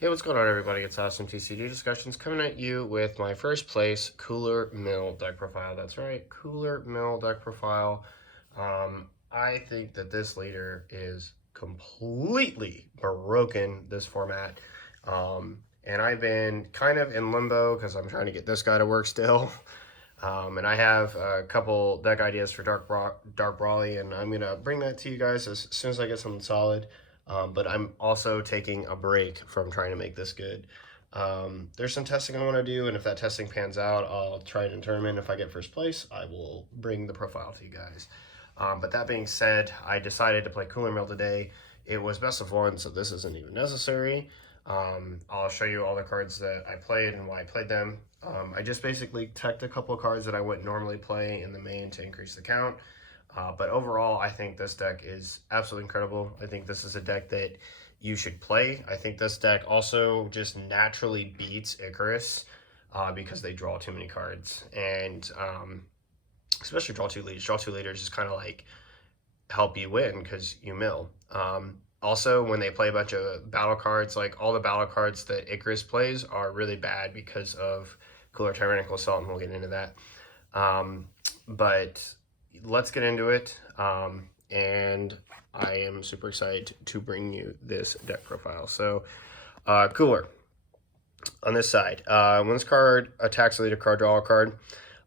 Hey, what's going on, everybody? It's Awesome TCG Discussions coming at you with my first place Cooler Mill deck profile. That's right, Cooler Mill deck profile. I think that this leader is completely broken this format. And I've been kind of in limbo because I'm trying to get this guy to work still. And I have a couple deck ideas for Dark Brawly, and I'm going to bring that to you guys as soon as I get something solid. But I'm also taking a break from trying to make this good. There's some testing I want to do, and if that testing pans out, I'll try and determine if I get first place. I will bring the profile to you guys. But that being said, I decided to play Cooler Mill today. It was best of one, so this isn't even necessary. I'll show you all the cards that I played and why I played them. I just basically teched a couple of cards that I wouldn't normally play in the main to increase the count. But overall, I think this deck is absolutely incredible. I think this is a deck that you should play. I think this deck also just naturally beats Icarus because they draw too many cards. And especially draw two leaders. Draw two leaders just kind of like help you win because you mill. Also, when they play a bunch of battle cards, like all the battle cards that Icarus plays are really bad because of Cooler Tyrannical Assault, and we'll get into that. But let's get into it. And I am super excited to bring you this deck profile. So, Cooler. On this side, when this card attacks a leader card, draw a card.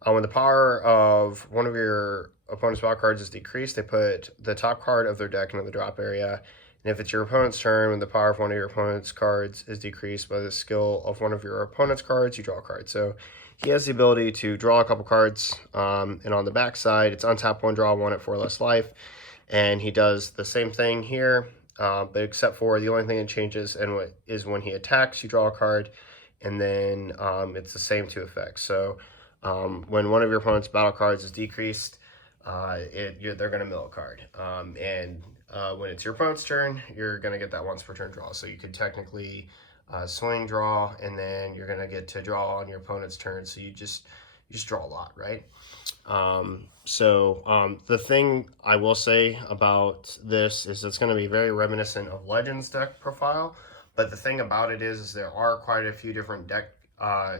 When the power of one of your opponent's battle cards is decreased, they put the top card of their deck into the drop area. And if it's your opponent's turn, when the power of one of your opponent's cards is decreased by the skill of one of your opponent's cards, you draw a card. So he has the ability to draw a couple cards, and on the back side, it's untap one, draw one at 4 less life. And he does the same thing here, but except for the only thing that changes is when he attacks, you draw a card, and then it's the same two effects. So when one of your opponent's battle cards is decreased, they're going to mill a card. And when it's your opponent's turn, you're going to get that once per turn draw. So you could technically swing, draw, and then you're going to get to draw on your opponent's turn. So you just draw a lot, right? The thing I will say about this is it's going to be very reminiscent of Legends deck profile. But the thing about it is there are quite a few different deck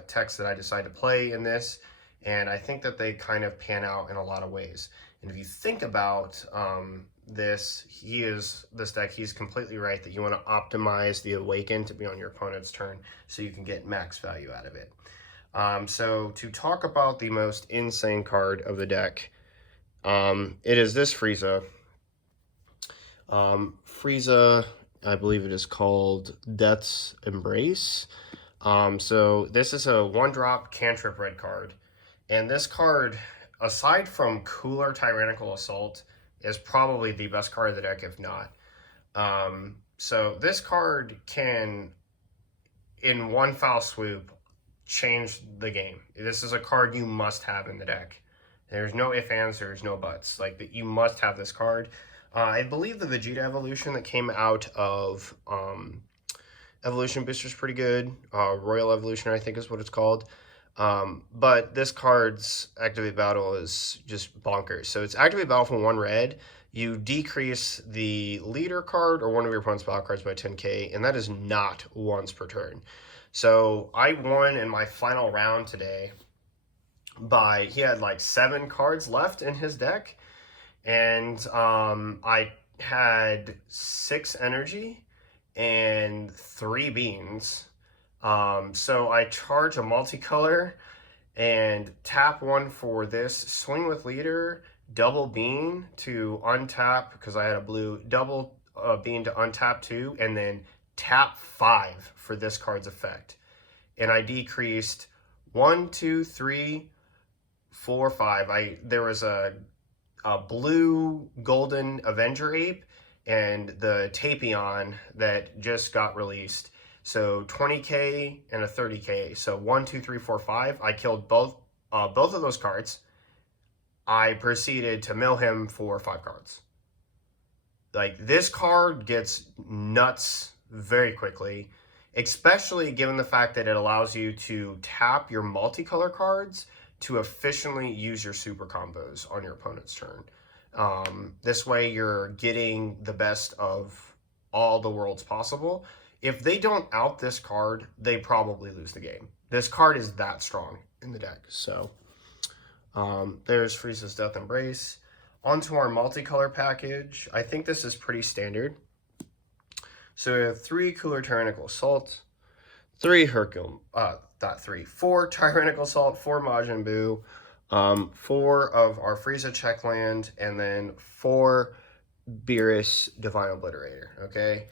techs that I decide to play in this. And I think that they kind of pan out in a lot of ways. And if you think about this deck, he's completely right that you want to optimize the Awaken to be on your opponent's turn so you can get max value out of it. So to talk about the most insane card of the deck, it is this Frieza. Frieza, I believe it is called Death's Embrace. So this is a 1-drop cantrip red card. And this card, aside from Cooler Tyrannical Assault, is probably the best card of the deck, if not. So this card can, in one foul swoop, change the game. This is a card you must have in the deck. There's no ifs, ands, there's no buts. Like, you must have this card. I believe the Vegeta evolution that came out of Evolution Booster is pretty good. Royal Evolution, I think is what it's called. But this card's Activate Battle is just bonkers. So it's Activate Battle for 1 red. You decrease the leader card or one of your opponent's battle cards by 10k, and that is not once per turn. So I won in my final round today he had like 7 cards left in his deck, and I had 6 energy and 3 beans. So I charge a multicolor and tap 1 for this, swing with leader, double bean to untap because I had a blue, double bean to untap 2, and then tap 5 for this card's effect. And I decreased 1, 2, 3, 4, 5. There was a blue golden Avenger Ape and the Tapion that just got released. So 20k and a 30k. So 1, 2, 3, 4, 5. I killed both of those cards. I proceeded to mill him for 5 cards. Like, this card gets nuts very quickly, especially given the fact that it allows you to tap your multicolor cards to efficiently use your super combos on your opponent's turn. This way you're getting the best of all the worlds possible. if they don't out this card, they probably lose the game. This card is that strong in the deck. So there's Frieza's Death Embrace. Onto our multicolor package. I think this is pretty standard. So we have 3 Cooler Tyrannical Assault, 4 Tyrannical Assault, 4 Majin Buu, 4 of our Frieza Checkland, and then 4 Beerus Divine Obliterator, okay?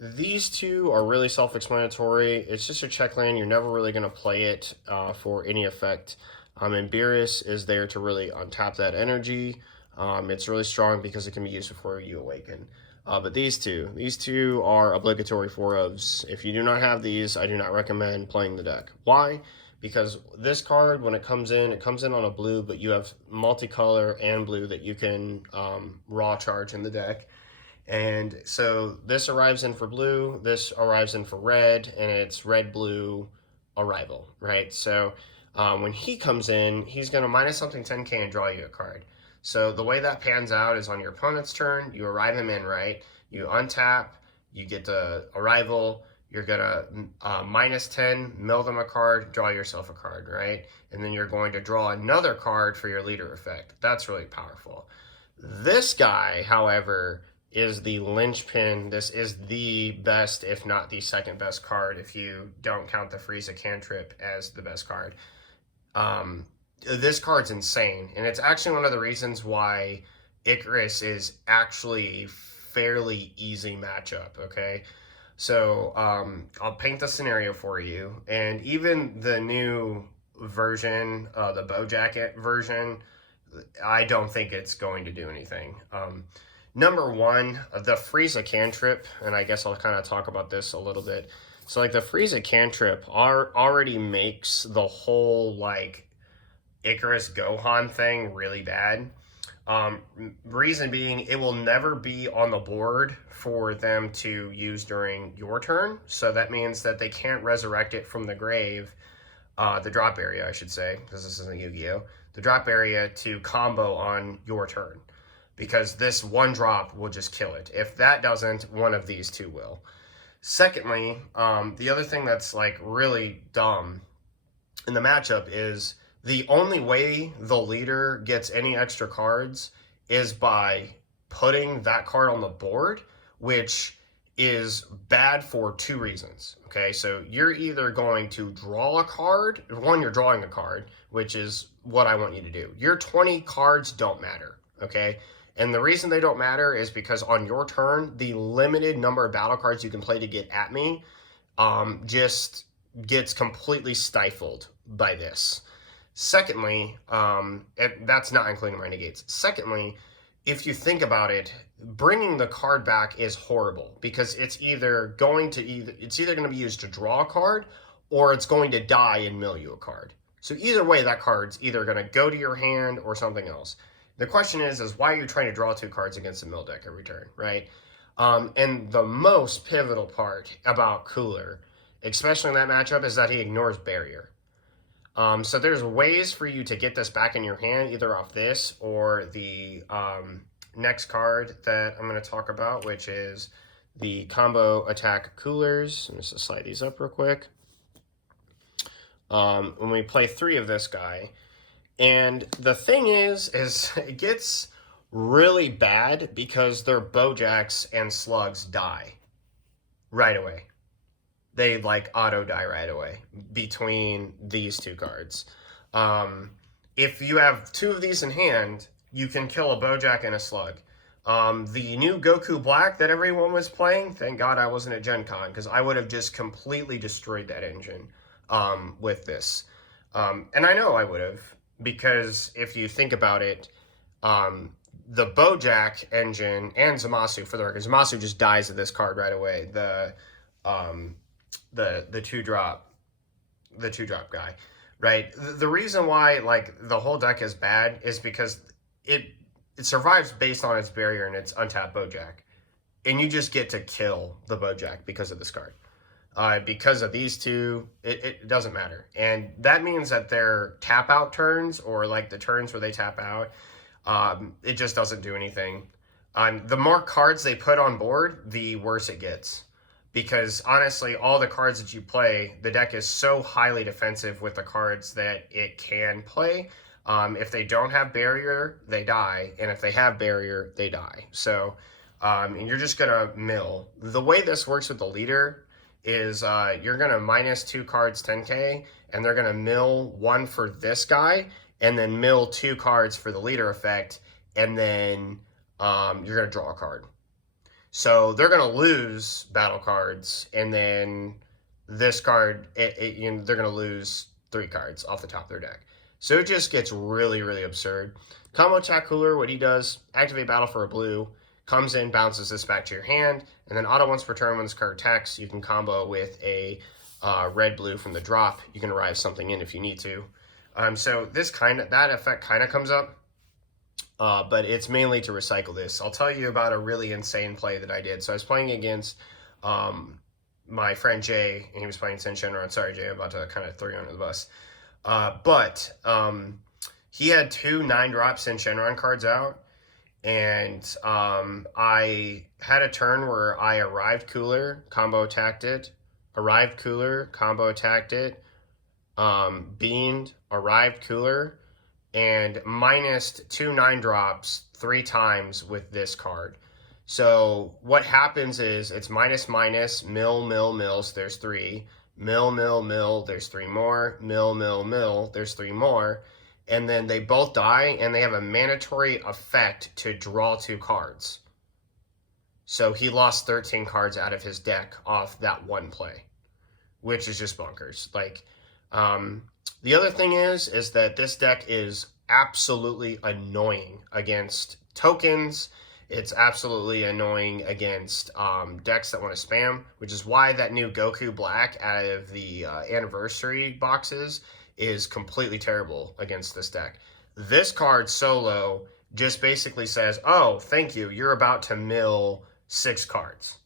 These 2 are really self-explanatory. It's just a checkland. You're never really going to play it for any effect. And Beerus is there to really untap that energy. It's really strong because it can be used before you awaken. But these two are obligatory 4-ofs. If you do not have these, I do not recommend playing the deck. Why? Because this card, when it comes in on a blue, but you have multicolor and blue that you can raw charge in the deck. And so this arrives in for blue, this arrives in for red, and it's red-blue arrival, right? So when he comes in, he's going to minus something 10k and draw you a card. So the way that pans out is on your opponent's turn, you arrive him in, right? You untap, you get the arrival, you're going to minus 10, mill them a card, draw yourself a card, right? And then you're going to draw another card for your leader effect. That's really powerful. This guy, however, is the linchpin. This is the best, if not the second best card, if you don't count the Frieza cantrip as the best card. This card's insane, and it's actually one of the reasons why Icarus is actually fairly easy matchup, okay? So I'll paint the scenario for you, and even the new version, the Bojack version, I don't think it's going to do anything. Number one, the Frieza cantrip, and I guess I'll kind of talk about this a little bit. So like the Frieza cantrip already makes the whole like Icarus Gohan thing really bad. Reason being, it will never be on the board for them to use during your turn. So that means that they can't resurrect it from the grave, the drop area, I should say, because this isn't Yu-Gi-Oh! The drop area to combo on your turn, because this one drop will just kill it. If that doesn't, one of these 2 will. Secondly, the other thing that's like really dumb in the matchup is the only way the leader gets any extra cards is by putting that card on the board, which is bad for 2 reasons, okay? So you're either going to draw a card, one, you're drawing a card, which is what I want you to do. Your 20 cards don't matter, okay? And the reason they don't matter is because on your turn, the limited number of battle cards you can play to get at me just gets completely stifled by this. Secondly, that's not including my negates. Secondly, if you think about it, bringing the card back is horrible because it's either going to be used to draw a card or it's going to die and mill you a card. So either way, that card's either going to go to your hand or something else. The question is why are you trying to draw 2 cards against a mill deck every turn, right? And the most pivotal part about Cooler, especially in that matchup, is that he ignores barrier. So there's ways for you to get this back in your hand, either off this or the next card that I'm going to talk about, which is the combo attack coolers. I'm just slide these up real quick. When we play 3 of this guy, and the thing is it gets really bad because their Bojacks and Slugs die right away. They like auto die right away between these 2 cards. If you have 2 of these in hand, you can kill a Bojack and a Slug. The new Goku Black that everyone was playing, thank God I wasn't at Gen Con, because I would have just completely destroyed that engine with this. And I know I would have, because if you think about it, the Bojack engine and Zamasu, for the record, Zamasu just dies of this card right away. The 2-drop guy, right? The reason why like the whole deck is bad is because it survives based on its barrier and its untapped Bojack, and you just get to kill the Bojack because of this card. Because of these 2, it doesn't matter, and that means that their tap out turns, or like the turns where they tap out, it just doesn't do anything. The more cards they put on board, the worse it gets. because honestly, all the cards that you play, the deck is so highly defensive with the cards that it can play. If they don't have barrier, they die, and if they have barrier, they die. So, and you're just gonna mill. The way this works with the leader is you're gonna minus 2 cards 10k, and they're gonna mill 1 for this guy, and then mill 2 cards for the leader effect, and then you're gonna draw a card. So they're going to lose battle cards, and then this card, you know, they're going to lose 3 cards off the top of their deck. So it just gets really, really absurd. Combo Attack Cooler, what he does, activate battle for a blue, comes in, bounces this back to your hand, and then auto once per turn when this card attacks, you can combo with a red-blue from the drop. You can arrive something in if you need to. So that effect kind of comes up. But it's mainly to recycle this. I'll tell you about a really insane play that I did. So I was playing against my friend Jay, and he was playing Sin Shenron. Sorry, Jay, I'm about to kind of throw you under the bus. But he had 2 9-drop Sin Shenron cards out, and I had a turn where I arrived cooler, combo attacked it, arrived cooler, combo attacked it, beamed, arrived cooler, and minused 2 9-drops 3 times with this card. So what happens is it's minus, minus, mill, mill, mill, so there's 3. Mill, mill, mill, there's 3 more. Mill, mill, mill, there's 3 more. And then they both die, and they have a mandatory effect to draw 2 cards. So he lost 13 cards out of his deck off that one play, which is just bonkers. Like, the other thing is that this deck is absolutely annoying against tokens. It's absolutely annoying against decks that want to spam, which is why that new Goku Black out of the anniversary boxes is completely terrible against this deck. This card solo just basically says, oh, thank you, you're about to mill 6 cards,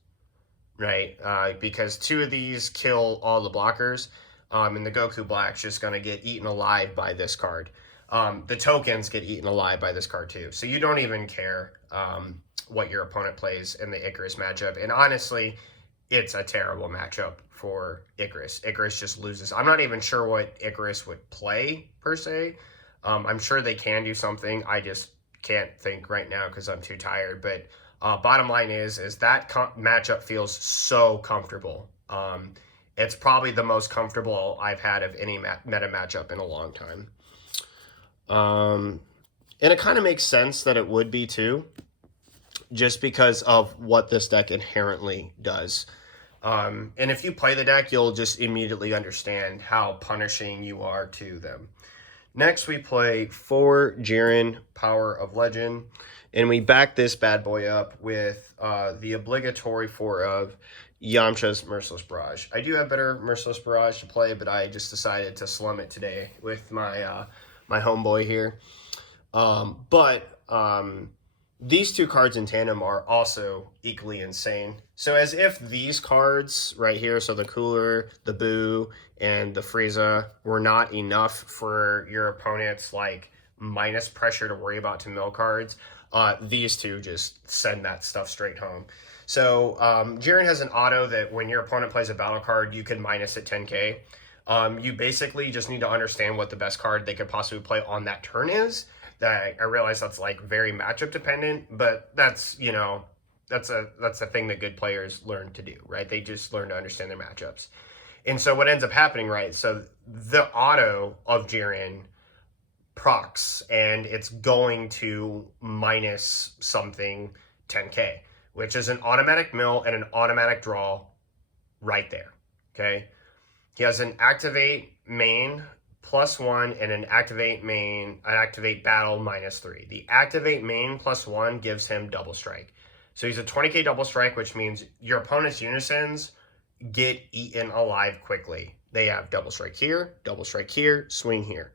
right? Because 2 of these kill all the blockers. And the Goku Black's just going to get eaten alive by this card. The tokens get eaten alive by this card too. So you don't even care what your opponent plays in the Icarus matchup. And honestly, it's a terrible matchup for Icarus. Icarus just loses. I'm not even sure what Icarus would play, per se. I'm sure they can do something. I just can't think right now because I'm too tired. But bottom line is that matchup feels so comfortable. It's probably the most comfortable I've had of any meta matchup in a long time. And it kind of makes sense that it would be too, just because of what this deck inherently does. And if you play the deck, you'll just immediately understand how punishing you are to them. Next, we play 4 Jiren, Power of Legend, and we back this bad boy up with the obligatory 4 of Yamcha's Merciless Barrage. I do have better Merciless Barrage to play, but I just decided to slum it today with my my homeboy here. These 2 cards in tandem are also equally insane. So as if these cards right here, so the Cooler, the Boo, and the Frieza, were not enough for your opponent's like minus pressure to worry about to mill cards, these 2 just send that stuff straight home. So Jiren has an auto that when your opponent plays a battle card, you can minus it 10k. You basically just need to understand what the best card they could possibly play on that turn is. That I realize that's like very matchup dependent, but that's, you know, that's a thing that good players learn to do, right? They just learn to understand their matchups. And so what ends up happening, right? So the auto of Jiren procs, and it's going to minus something 10k, which is an automatic mill and an automatic draw right there, okay? He has an activate main +1 and an activate battle -3. The activate main +1 gives him double strike. So he's a 20k double strike, which means your opponent's unisons get eaten alive quickly. They have double strike here, swing here.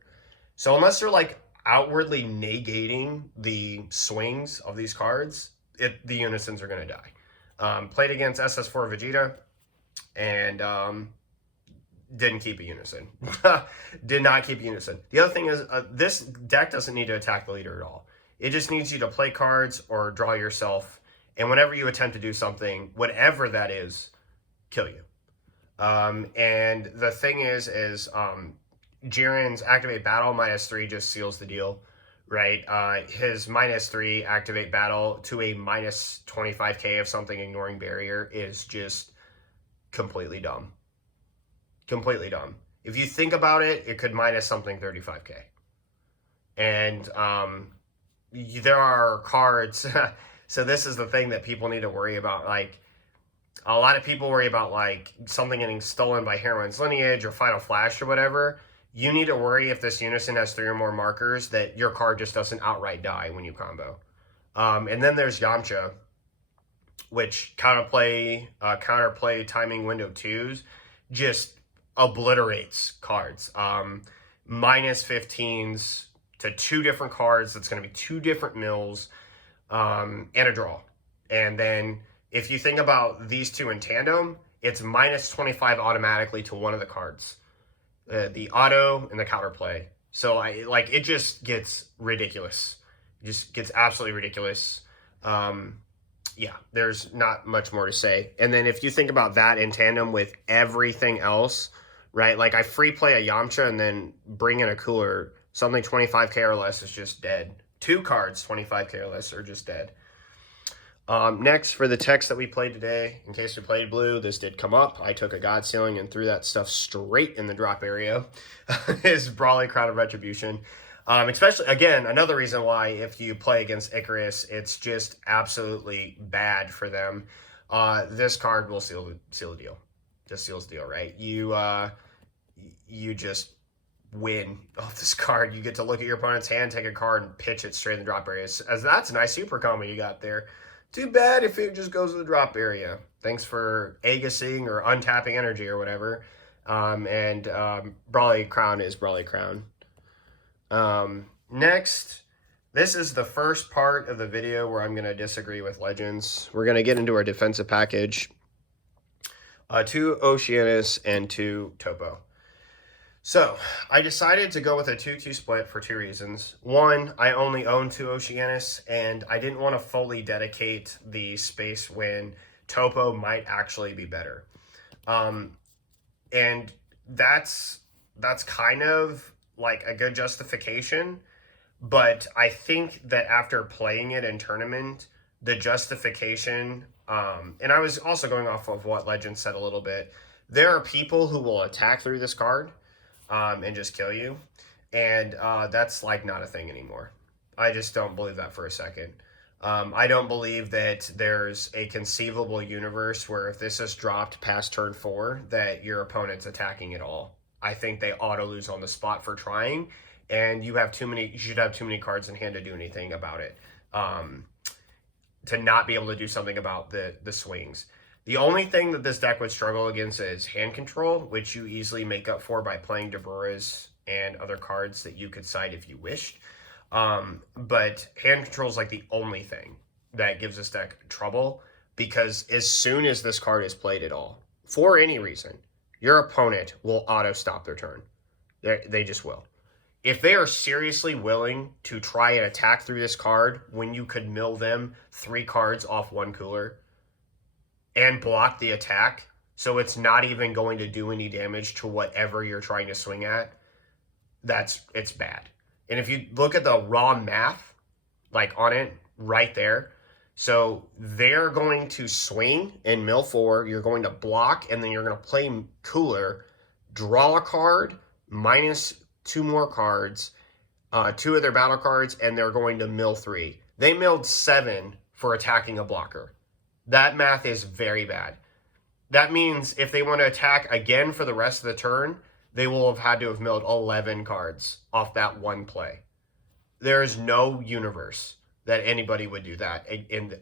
So unless they're like outwardly negating the swings of these cards, the unisons are going to die. Played against SS4 Vegeta, and didn't keep a unison. Did not keep a unison. The other thing is, this deck doesn't need to attack the leader at all. It just needs you to play cards or draw yourself, and whenever you attempt to do something, whatever that is, kill you. And the thing is Jiren's activate battle -3 just seals the deal, right? His -3 activate battle to a -25k of something ignoring barrier is just completely dumb. Completely dumb. If you think about it, it could minus something 35k. And there are cards. So this is the thing that people need to worry about. Like, a lot of people worry about like something getting stolen by Heroins Lineage or Final Flash or whatever. You need to worry if this unison has 3 or more markers that your card just doesn't outright die when you combo. And then there's Yamcha, which counterplay timing window 2s just obliterates cards. -15s to 2 different cards. That's going to be 2 different mills and a draw. And then if you think about these 2 in tandem, it's -25 automatically to one of the cards. The auto and the counterplay. So it just gets ridiculous. It just gets absolutely ridiculous. Yeah, there's not much more to say. And then if you think about that in tandem with everything else, right? Like, I free play a Yamcha and then bring in a cooler. Something 25k or less is just dead. 2 cards 25k or less are just dead. Next, for the text that we played today, in case we played blue, this did come up. I took a God Sealing and threw that stuff straight in the drop area. Is Brawly Crown of Retribution. Especially, again, another reason why if you play against Icarus, it's just absolutely bad for them. This card will seal the deal. Just seals the deal, right? You just win off this card. You get to look at your opponent's hand, take a card, and pitch it straight in the drop area. As that's a nice super combo you got there. Too bad if it just goes to the drop area. Thanks for Aegusing or untapping energy or whatever. Brawly Crown is Brawly Crown. Next, this is the first part of the video where I'm going to disagree with Legends. We're going to get into our defensive package. 2 Oceanus and 2 Topo. So, I decided to go with a 2-2 split for 2 reasons. One, I only own 2 Oceanus, and I didn't want to fully dedicate the space when Topo might actually be better. And that's kind of like a good justification, but I think that after playing it in tournament, the justification, and I was also going off of what Legend said a little bit, there are people who will attack through this card and just kill you, and that's like not a thing anymore. I just don't believe that for a second. I don't believe that there's a conceivable universe where if this is dropped past turn 4 that your opponent's attacking at all. I think they auto lose on the spot for trying, and you should have too many cards in hand to do anything about it. To not be able to do something about the swings. The only thing that this deck would struggle against is hand control, which you easily make up for by playing Deborah's and other cards that you could side if you wished. But hand control is like the only thing that gives this deck trouble, because as soon as this card is played at all, for any reason, your opponent will auto stop their turn. They just will. If they are seriously willing to try and attack through this card when you could mill them 3 cards off 1 cooler and block the attack, so it's not even going to do any damage to whatever you're trying to swing at, it's bad. And if you look at the raw math, like on it right there, so they're going to swing and mill 4, you're going to block, and then you're going to play cooler, draw a card, minus 2 more cards, 2 of their battle cards, and they're going to mill 3. They milled 7 for attacking a blocker. That math is very bad. That means if they want to attack again for the rest of the turn, they will have had to have milled 11 cards off that one play. There is no universe that anybody would do that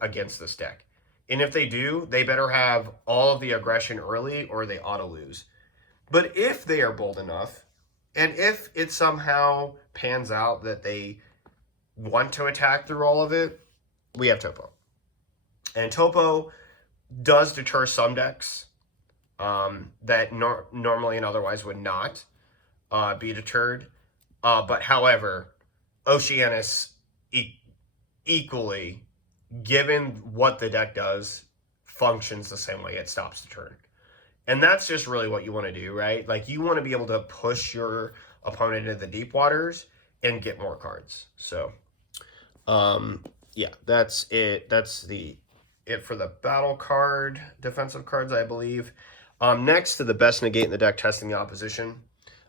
against this deck. And if they do, they better have all of the aggression early or they auto lose. But if they are bold enough, and if it somehow pans out that they want to attack through all of it, we have Topo. And Topo does deter some decks that normally and otherwise would not be deterred. But however, Oceanus equally, given what the deck does, functions the same way. It stops the turn. And that's just really what you want to do, right? Like, you want to be able to push your opponent into the deep waters and get more cards. So, yeah, that's it. That's it for the battle card, defensive cards, I believe. Next to the best negate in the deck, testing the opposition.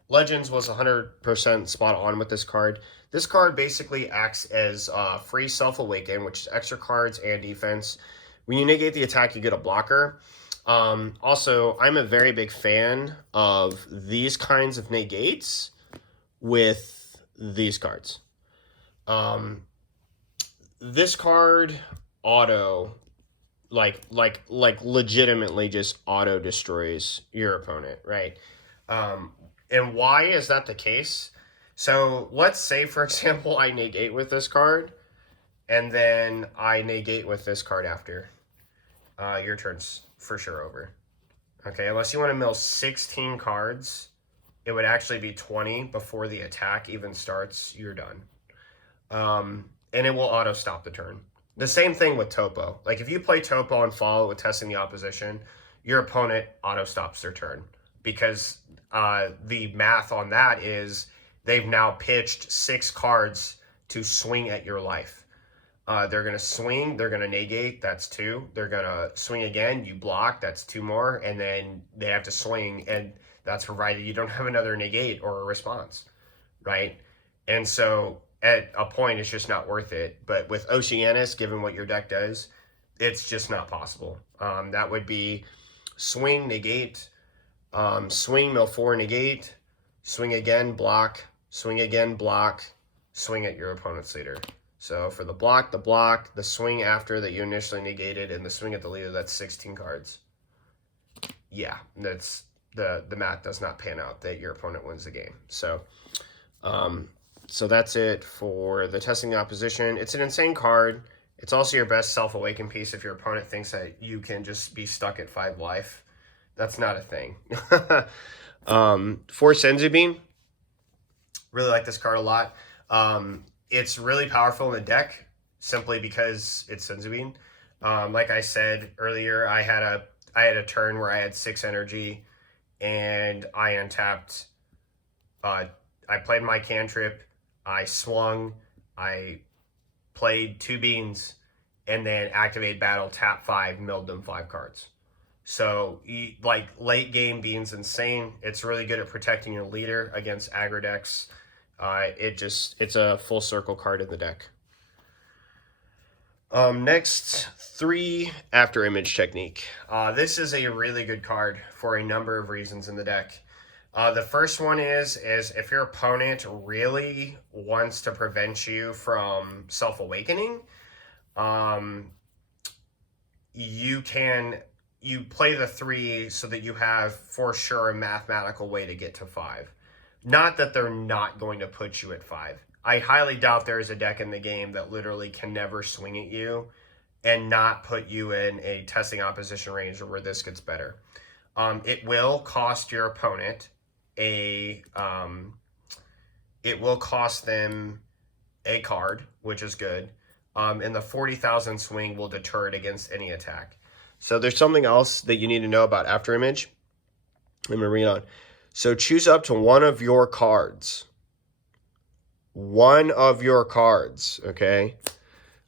Legends was 100% spot on with this card. This card basically acts as free Self-Awaken, which is extra cards and defense. When you negate the attack, you get a blocker. Also, I'm a very big fan of these kinds of negates with these cards. This card auto, like legitimately just auto destroys your opponent, right? And why is that the case? So let's say, for example, I negate with this card, and then I negate with this card after. Your turn's for sure over. Okay, unless you want to mill 16 cards, it would actually be 20 before the attack even starts. You're done. And it will auto stop the turn. The same thing with Topo. Like, if you play Topo and follow with testing the opposition, your opponent auto stops their turn, because the math on that is they've now pitched 6 cards to swing at your life. They're going to swing, they're going to negate, that's 2. They're going to swing again, you block, that's 2 more, and then they have to swing, and that's provided you don't have another negate or a response, right? And so at a point, it's just not worth it. But with Oceanus, given what your deck does, it's just not possible. That would be swing, negate, swing, mill 4, negate, swing again, block, swing again, block, swing at your opponent's leader. So for the block, the swing after that you initially negated, and the swing at the leader, that's 16 cards. Yeah, that's the math does not pan out that your opponent wins the game. So, so that's it for the testing the opposition. It's an insane card. It's also your best Self-Awaken piece if your opponent thinks that you can just be stuck at 5 life. That's not a thing. For Senzu Bean, really like this card a lot. It's really powerful in the deck simply because it's Senzu Bean. Like I said earlier, I had a turn where I had 6 energy, and I untapped. I played my cantrip. I swung, I played 2 beans, and then activate battle, tap 5, milled them 5 cards. So, like, late game Bean's insane. It's really good at protecting your leader against aggro decks. It's a full circle card in the deck. Next, 3 After Image Technique. This is a really good card for a number of reasons in the deck. The first one is if your opponent really wants to prevent you from Self-Awakening, you play the 3 so that you have for sure a mathematical way to get to 5. Not that they're not going to put you at 5. I highly doubt there is a deck in the game that literally can never swing at you and not put you in a testing opposition range where this gets better. It will cost your opponent it will cost them a card, which is good. And the 40,000 swing will deter it against any attack. So there's something else that you need to know about After Image. Let me read on. So choose up to one of your cards. One of your cards, okay?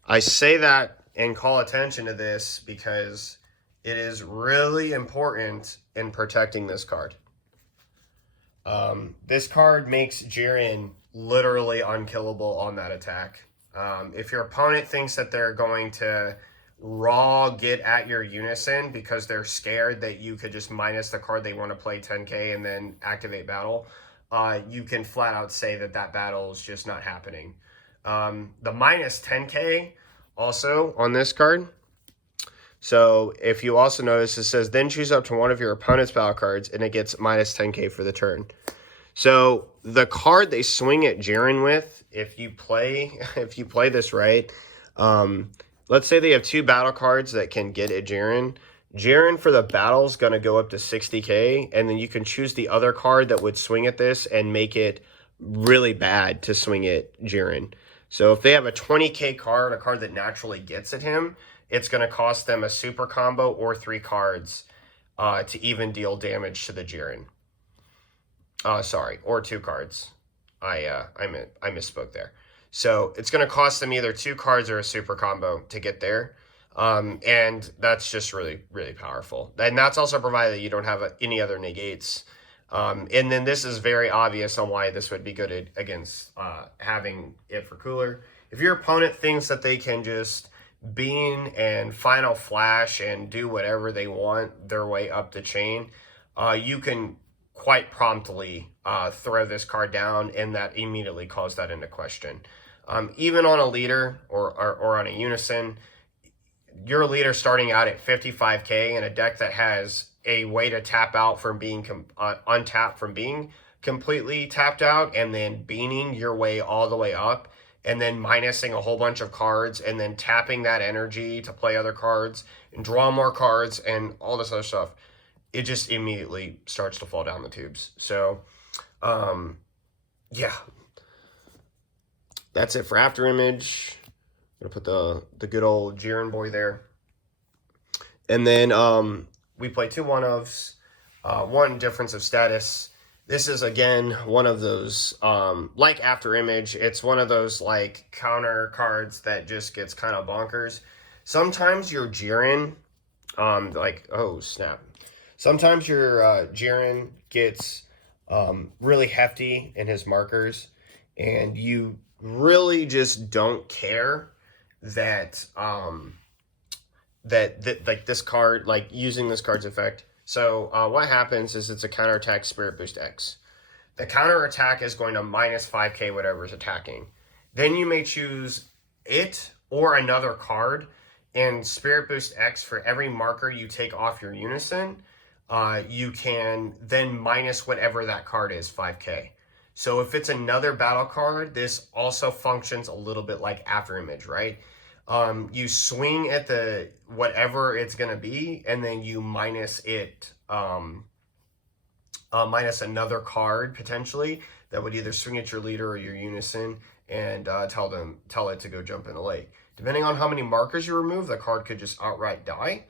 I say that and call attention to this because it is really important in protecting this card. This card makes Jiren literally unkillable on that attack. If your opponent thinks that they're going to raw get at your unison because they're scared that you could just minus the card they want to play 10k and then activate battle, you can flat out say that battle is just not happening. The minus 10k also on this card. So if you also notice, it says then choose up to one of your opponent's battle cards, and it gets minus 10k for the turn. So the card they swing at Jiren with, if you play this right, let's say they have 2 battle cards that can get at Jiren. Jiren for the battle is going to go up to 60k, and then you can choose the other card that would swing at this and make it really bad to swing at Jiren. So if they have a 20k card, a card that naturally gets at him, it's going to cost them a super combo or 3 cards to even deal damage to the Jiren. Sorry, or 2 cards. I misspoke there. So it's going to cost them either 2 cards or a super combo to get there. And that's just really, really powerful. And that's also provided that you don't have any other negates. And then this is very obvious on why this would be good against having it for cooler. If your opponent thinks that they can just Bean and Final Flash and do whatever they want their way up the chain, you can quite promptly throw this card down, and that immediately calls that into question. Even on a leader or on a unison, your leader starting out at 55k in a deck that has a way to tap out from being untapped from being completely tapped out, and then beaning your way all the way up, and then minusing a whole bunch of cards, and then tapping that energy to play other cards and draw more cards and all this other stuff, it just immediately starts to fall down the tubes. So, yeah. That's it for After Image. I'm going to put the good old Jiren boy there. And then we play 2 1-ofs, 1 difference of status. This is, again, one of those, like After Image, it's one of those, like, counter cards that just gets kind of bonkers. Sometimes your Jiren, like, oh, snap. Sometimes your Jiren gets really hefty in his markers, and you really just don't care that like this card, like using this card's effect. So what happens is it's a counterattack Spirit Boost X. The counterattack is going to minus 5k whatever is attacking. Then you may choose it or another card, and Spirit Boost X, for every marker you take off your unison, you can then minus whatever that card is, 5k. So if it's another battle card, this also functions a little bit like After Image, right? You swing at the whatever it's going to be, and then you minus it, minus another card potentially that would either swing at your leader or your unison, and tell it to go jump in the lake. Depending on how many markers you remove, the card could just outright die.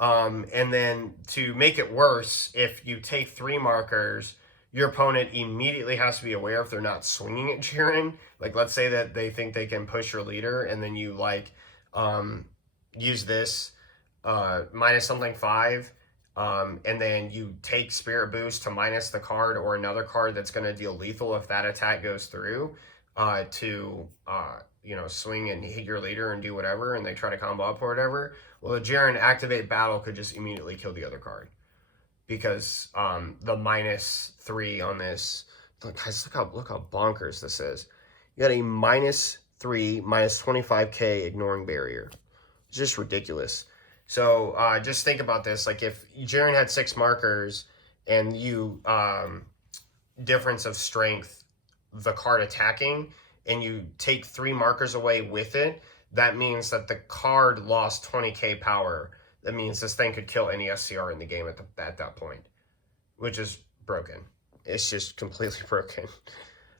And then to make it worse, if you take 3 markers, your opponent immediately has to be aware if they're not swinging at Jiren. Like, let's say that they think they can push your leader, and then you, like, use this, minus something 5, and then you take Spirit Boost to minus the card or another card that's going to deal lethal if that attack goes through, to, swing and hit your leader and do whatever, and they try to combo up or whatever. Well, the Jiren Activate Battle could just immediately kill the other card. Because the -3 on this, guys, look how bonkers this is. You got a -3, minus 25k ignoring barrier. It's just ridiculous. So just think about this. Like, if Jiren had 6 markers and you difference of strength, the card attacking, and you take 3 markers away with it, that means that the card lost 20k power. That means this thing could kill any SCR in the game at that point, which is broken. It's just completely broken.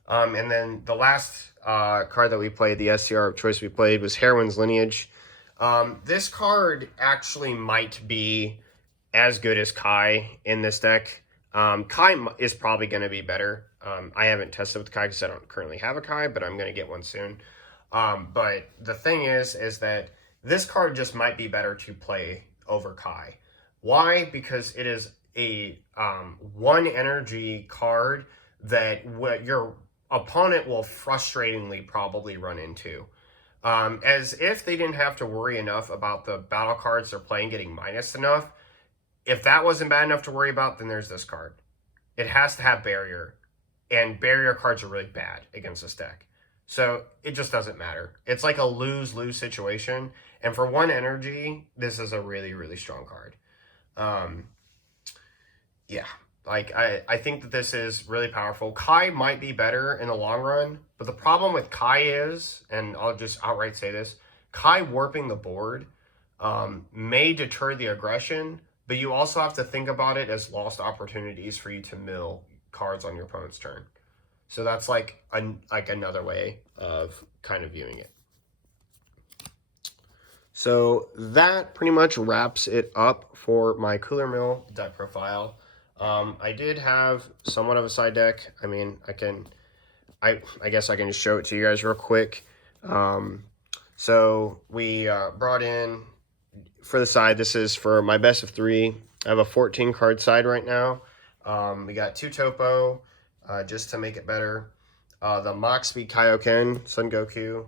And then the last card that we played, the SCR of choice we played, was Heroins Lineage. This card actually might be as good as Kai in this deck. Kai is probably going to be better. I haven't tested with Kai because I don't currently have a Kai, but I'm going to get one soon. But the thing is that this card just might be better to play over Kai. Why? Because it is a 1 energy card that your opponent will frustratingly probably run into. As if they didn't have to worry enough about the battle cards they're playing getting minus enough. If that wasn't bad enough to worry about, then there's this card. It has to have barrier, and barrier cards are really bad against this deck. So it just doesn't matter. It's like a lose-lose situation. And for 1 energy, this is a really, really strong card. Yeah, like I think that this is really powerful. Kai might be better in the long run, but the problem with Kai is, and I'll just outright say this, Kai warping the board may deter the aggression, but you also have to think about it as lost opportunities for you to mill cards on your opponent's turn. So that's like another way of kind of viewing it. So that pretty much wraps it up for my Cooler Mill deck profile. I did have somewhat of a side deck. I mean, I guess I can just show it to you guys real quick. So we brought in, for the side, this is for my best of 3. I have a 14 card side right now. We got 2 Topo, just to make it better. The Mach Speed Kaioken Son Goku.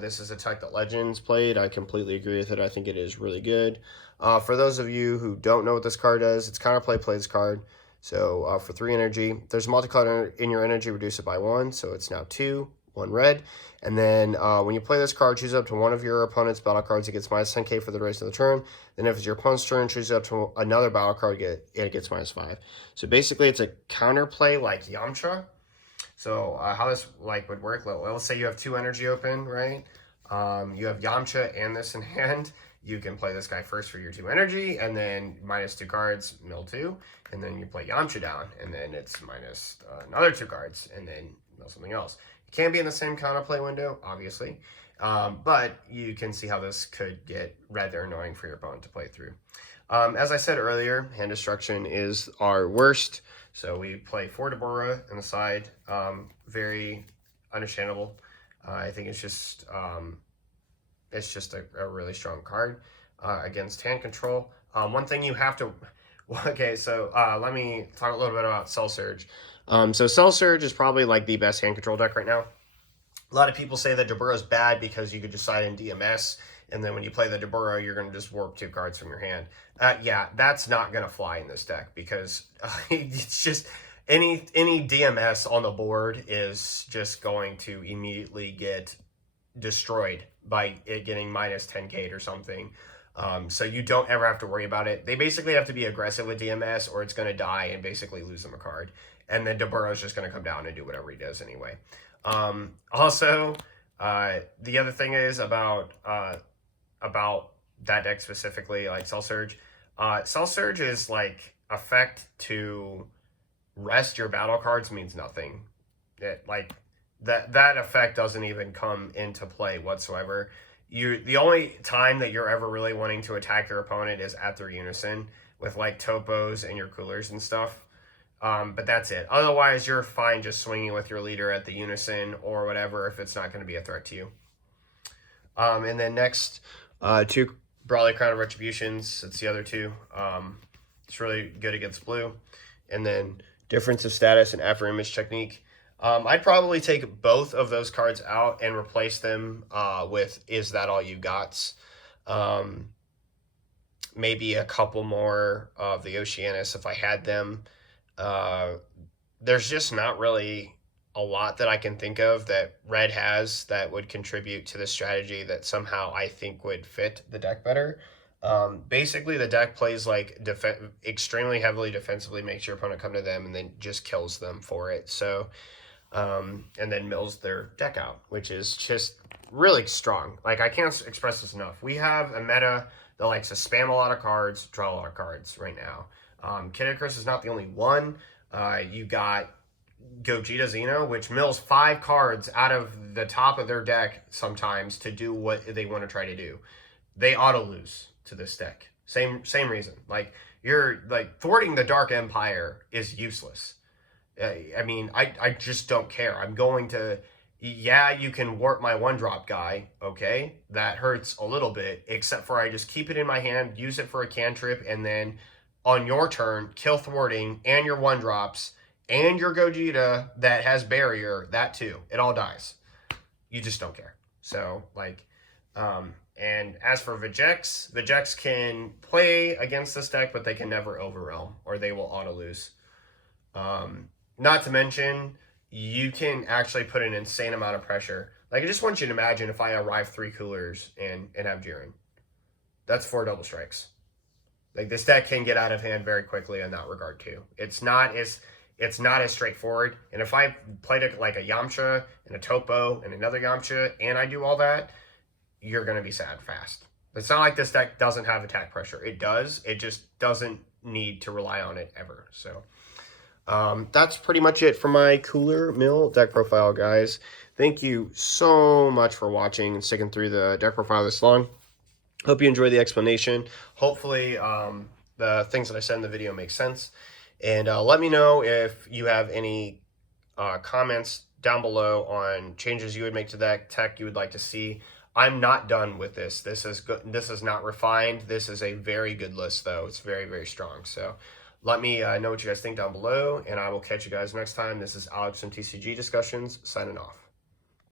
This is a tech that Legends played. I completely agree with it. I think it is really good. For those of you who don't know what this card does, it's Counterplay plays card. So for 3 energy, there's a multicolor in your energy, reduce it by 1. So it's now 2, 1 red. And then when you play this card, choose up to one of your opponent's battle cards. It gets minus 10k for the rest of the turn. Then if it's your opponent's turn, choose up to another battle card, it gets minus 5. So basically it's a counterplay like Yamcha. So how this would work, let's say you have 2 energy open, right? You have Yamcha and this in hand. You can play this guy first for your 2 energy, and then minus 2 cards, mill 2, and then you play Yamcha down, and then it's minus another 2 cards, and then mill something else. It can be in the same counterplay window, obviously, but you can see how this could get rather annoying for your opponent to play through. As I said earlier, hand destruction is our worst. So we play 4 Deborah on the side. Very understandable. I think it's just a really strong card against hand control. One thing you have to... Okay, so let me talk a little bit about Cell Surge. So Cell Surge is probably like the best hand control deck right now. A lot of people say that Deborah is bad because you could just side in DMS, and then when you play the Deborah, you're going to just warp 2 cards from your hand. Yeah, that's not going to fly in this deck because it's just any DMS on the board is just going to immediately get destroyed by it getting minus 10k or something. So you don't ever have to worry about it. They basically have to be aggressive with DMS or it's going to die and basically lose them a card. And then Deborah is just going to come down and do whatever he does anyway. Also, the other thing is about that deck specifically, like Cell Surge. Cell Surge is like effect to rest your battle cards means nothing. That effect doesn't even come into play whatsoever. The only time that you're ever really wanting to attack your opponent is at their unison with like topos and your coolers and stuff. But that's it. Otherwise, you're fine just swinging with your leader at the unison or whatever if it's not going to be a threat to you. And then next, 2 Brawly Crown of Retributions. It's the other 2. It's really good against blue. And then Difference of Status and After Image Technique. I'd probably take both of those cards out and replace them with Is That All You Got? Maybe a couple more of the Oceanus if I had them. There's just not really a lot that I can think of that Red has that would contribute to the strategy that somehow I think would fit the deck better. Basically, the deck plays like extremely heavily defensively, makes your opponent come to them, and then just kills them for it. So, and then mills their deck out, which is just really strong. Like, I can't express this enough. We have a meta that likes to spam a lot of cards, draw a lot of cards right now. Kid Icarus is not the only one. You got Gogeta Xeno, which mills 5 cards out of the top of their deck sometimes to do what they want to try to do. They auto lose to this deck. Same reason. Like, you're like thwarting the Dark Empire is useless. I mean, I just don't care. I'm going to, yeah, you can warp my 1-drop guy. Okay, that hurts a little bit, except for I just keep it in my hand, use it for a cantrip, and then on your turn, kill thwarting and your 1-drops and your Gogeta that has barrier, that too. It all dies. You just don't care. So, like, and as for Vegex can play against this deck, but they can never overwhelm, or they will auto-lose. Not to mention, you can actually put an insane amount of pressure. Like, I just want you to imagine if I arrive 3 coolers and have Jiren. That's 4 double strikes. Like, this deck can get out of hand very quickly in that regard, too. It's not as straightforward. And if I played it like a Yamcha and a Topo and another Yamcha, and I do all that, you're going to be sad fast. It's not like this deck doesn't have attack pressure. It does. It just doesn't need to rely on it ever. So that's pretty much it for my Cooler Mill deck profile, guys. Thank you so much for watching and sticking through the deck profile this long. Hope you enjoy the explanation. Hopefully the things that I said in the video make sense. And let me know if you have any comments down below on changes you would make to that tech you would like to see. I'm not done with this. This is good. This is not refined. This is a very good list, though. It's very, very strong. So let me know what you guys think down below, and I will catch you guys next time. This is Alex from TCG Discussions, signing off.